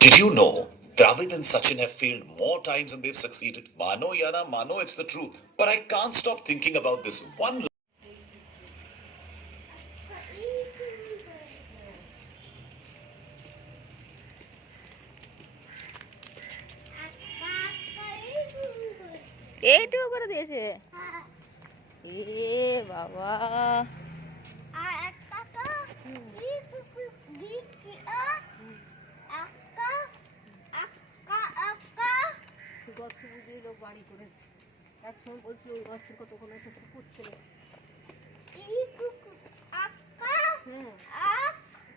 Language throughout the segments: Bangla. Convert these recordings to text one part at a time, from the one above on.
Did you know Dravid and Sachin have failed more times than they've succeeded? Mano yana mano, it's the truth. But I can't stop thinking about this one. এইটুকু করে দিয়েছে এ বাবা গর্ত বুঝিয়ে লোক বাড়ি করেছে একসময় বলছিল ওই গর্তের কত কোনো একটা কুকুর ছিল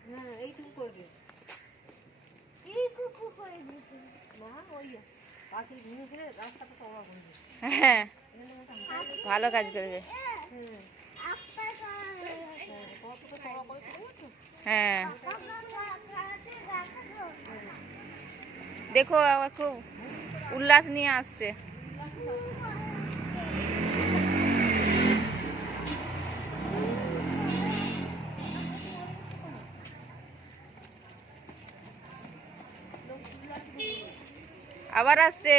হ্যাঁ এইটুকু করবে না ওই পাশে ভেঙে ফেলে রাস্তাটা চওড়া করবে হ্যাঁ ভালো কাজ করবে হ্যাঁ দেখো আবার খুব উল্লাস নিয়ে আসছে আবার আসছে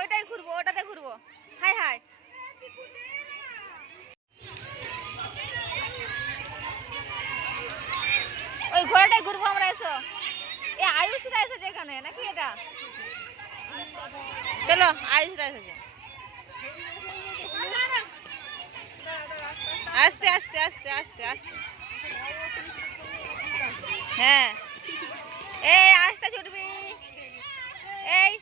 ওইটাই ঘুরবো ওটাতে ঘুরবো হাই হাই ওই ঘোড়াটাই ঘুরবো আমরা এসো এ আয়ুষরা এসেছে এখানে নাকি এটা চলো আয়ুষরা এসেছে আস্তে আস্তে আস্তে আস্তে আস্তে হ্যাঁ এই আস্তে ছুটবি এই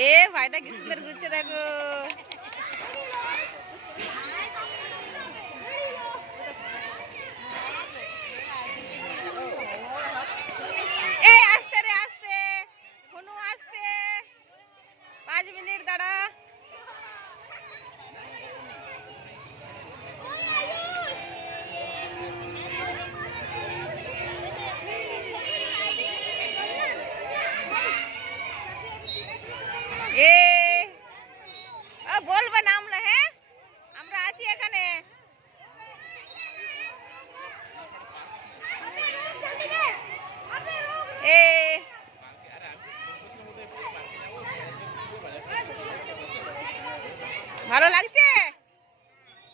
এ ভাইটা কি সুন্দর ঘুরছে দেখো এই আস্তে রে আস্তে ফোনু আস্তে 5 মিনিট দাঁড়া এ বলবে নাম না হ্যাঁ আমরা আছি এখানে এ ভালো লাগছে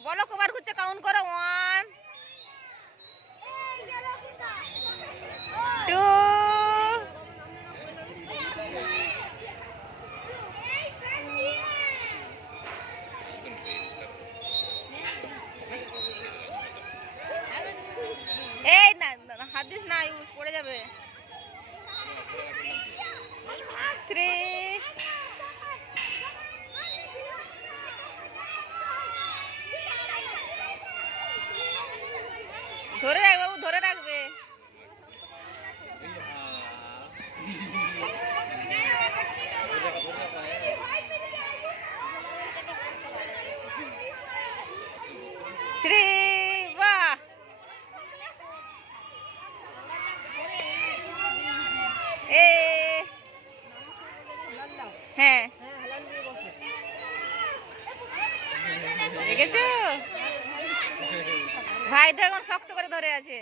বলো কবার ঘুরছে কাউন্ট করো 1 2 এই না হাত দিস না ইউজ পড়ে যাবে 3 ধরে রাখ বাবু ধরে রাখবে ভাই তো এখন শক্ত করে ধরে আছে।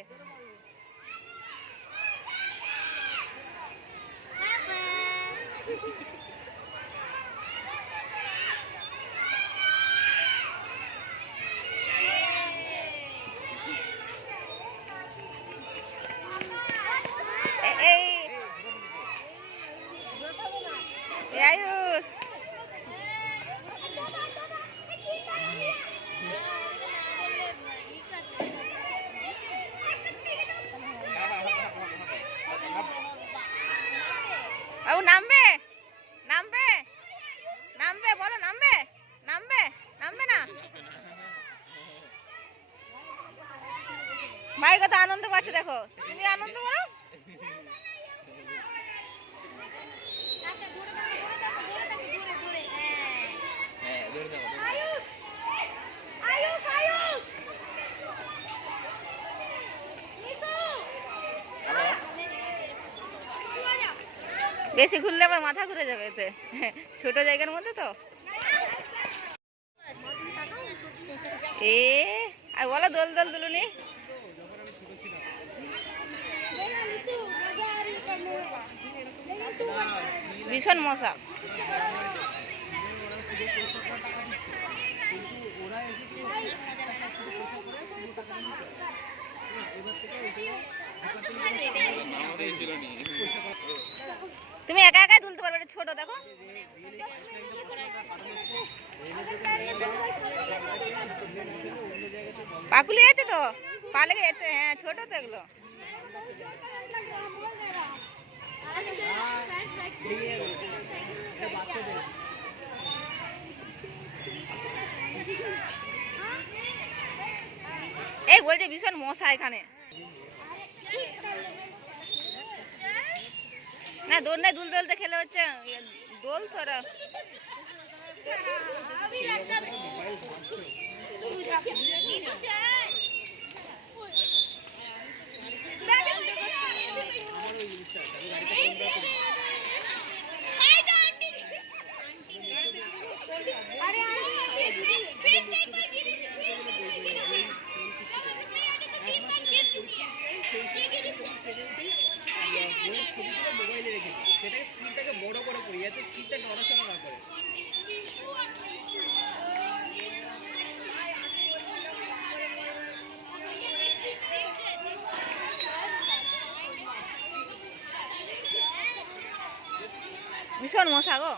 এই আয়ুষ বাবু নামবে নামবে নামবে বলো নামবে নামবে নামবে না ভাই কত আনন্দ পাচ্ছে দেখো তুমি আনন্দ করো বেশি ঘুরলে আবার মাথা ঘুরে যাবে এতে ছোট জায়গার মধ্যে তো এ আর বলো দোল দোল দুলুনি ভীষণ মশা তুমি একা একাই তুলতে পারবে এটা ছোট দেখো পাকুলি আছে তো পা লেগে যাচ্ছে হ্যাঁ ছোট তো এগুলো এই বলছে ভীষণ মশা এখানে না দোল নাই দুল দোলতে খেলে হচ্ছে দোল তোরা ভীষণ মশা গো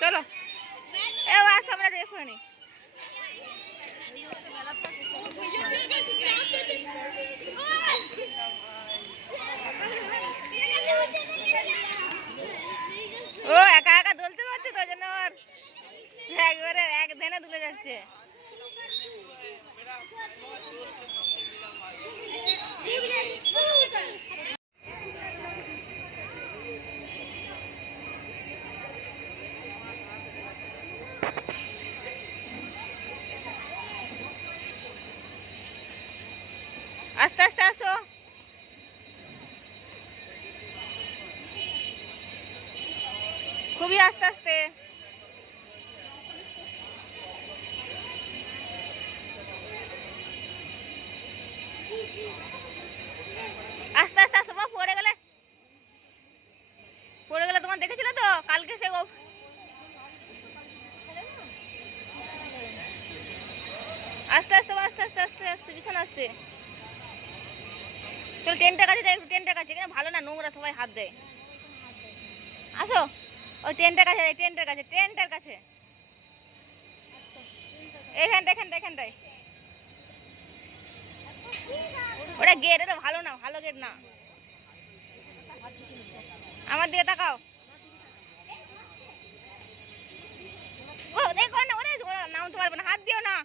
চলো এ আসো আমরা দেখো নি ও একা একা দুলতে পারছে তো জন্য একবারে এক ধ্যানে দুলে যাচ্ছে আস্তে আস্তে আসো খুবই আস্তে আস্তে আস্তে আস্তে আসো পড়ে গেলে তোমার দেখেছিলে তো কালকে সে আস্তে আস্তে আস্তে আস্তে আস্তে আস্তে পিছনে আসতে চলো টেন্টের কাছে যাই একটু টেন্টের কাছে এখানে ভালো না নোংরা সবাই হাত দেয় আসো ওই টেন্টের কাছে এখানটায় ওটা গেট এটা ভালো না ভালো গেট না আমার দিকে তাকাও ও দেখো না ওরা নামতে পারবে না হাত দিও না